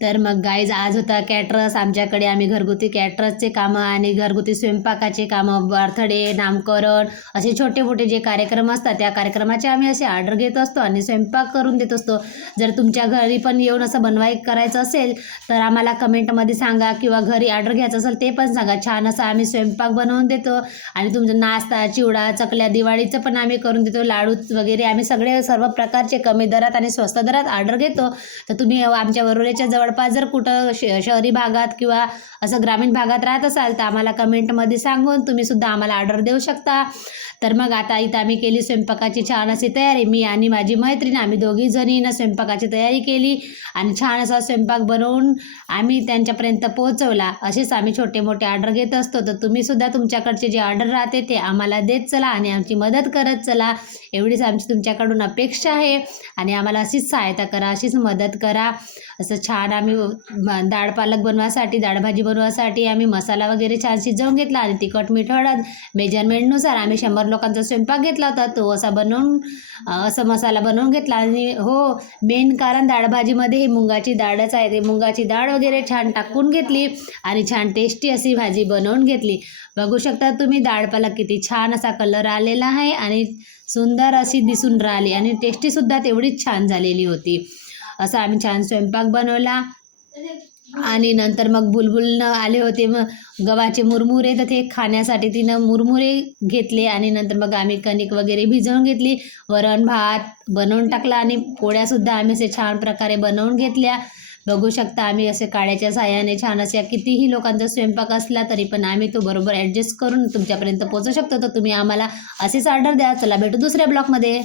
तर मग गाईज आज होता कॅटरस आमच्याकडे. आम्ही घरगुती कॅटरसचे कामं आणि घरगुती स्वयंपाकाचे कामं, बर्थडे, नामकरण असे छोटे मोठे जे कार्यक्रम असतात त्या कार्यक्रमाचे आम्ही असे ऑर्डर घेत असतो आणि स्वयंपाक करून देत असतो. जर तुमच्या घरी पण येऊन असं करायचं असेल तर आम्हाला कमेंटमध्ये सांगा, किंवा घरी ऑर्डर घ्यायचं असेल ते पण सांगा. छान असं आम्ही स्वयंपाक बनवून देतो आणि तुमचं नाश्ता, चिवडा, चकल्या, दिवाळीचं पण आम्ही करून देतो. लाडू वगैरे आम्ही सर्व प्रकारचे कमी दरात आणि स्वस्त दरात ऑर्डर घेतो. तर तुम्ही आमच्या वरोऱ्याच्या जवळपास जर कुठं शहरी भागात किंवा असं ग्रामीण भागात राहत असाल तर आम्हाला कमेंटमध्ये सांगून तुम्ही सुद्धा आम्हाला ऑर्डर देऊ शकता. तर मग आता इथं आम्ही केली स्वयंपाकाची छान अशी तयारी. मी आणि माझी मैत्रीण आम्ही दोघी जणीनं स्वयंपाकाची तयारी केली आणि छान असा स्वयंपाक बनवून आम्ही त्यांच्यापर्यंत पोहोचवला. असेच आम्ही छोटे मोठे ऑर्डर घेत असतो. तर तुम्ही सुद्धा तुमच्याकडचे जे ऑर्डर राहते ते आम्हाला देत चला आणि आमची मदत करत चला, एवढीच आमची तुमच्याकडून अपेक्षा आहे. आणि आम्हाला अशीच सहायता करा, अशीच मदत करा. असं छान आम्ही डाळ पालक बनवासाठी, डाळ भाजी बनवासाठी आम्ही मसाला वगैरे छान शिजवून घेतला आणि तिखट मीठ हळद मेजरमेंटनुसार आम्ही 100 लोकांचा स्वयंपाक घेतला होता. तो असा असं मसाला बनवून घेतला. आणि हो, मेन कारण डाळ भाजीमध्ये ही मुगाची डाळच आहे. ते मुगाची डाळ वगैरे छान टाकून घेतली आणि छान टेस्टी अशी भाजी बनवून घेतली. बघू शकता तुम्ही डाळ पालक किती छान असा कलर आलेला आहे आणि सुंदर अशी दिसून राहिली आणि टेस्टीसुद्धा तेवढीच छान झालेली होती. असं आम्ही छान स्वयंपाक बनवला. आणि नंतर मग बुलबुलनं आले होते, मग गव्हाचे मुरमुरे, तर ते खाण्यासाठी तिनं मुरमुरे घेतले. आणि नंतर मग आम्ही कणिक वगैरे भिजवून घेतली, वरण भात बनवून टाकला आणि पोळ्यासुद्धा आम्ही असे छान प्रकारे बनवून घेतल्या. बघू शकता आम्ही असे काड्याच्या साह्याने छान अशा कितीही लोकांचा स्वयंपाक असला तरी पण आम्ही तो बरोबर ॲडजस्ट करून तुमच्यापर्यंत पोहोचू शकतो. तर तुम्ही आम्हाला असेच ऑर्डर द्या. चला भेटू दुसऱ्या ब्लॉगमध्ये.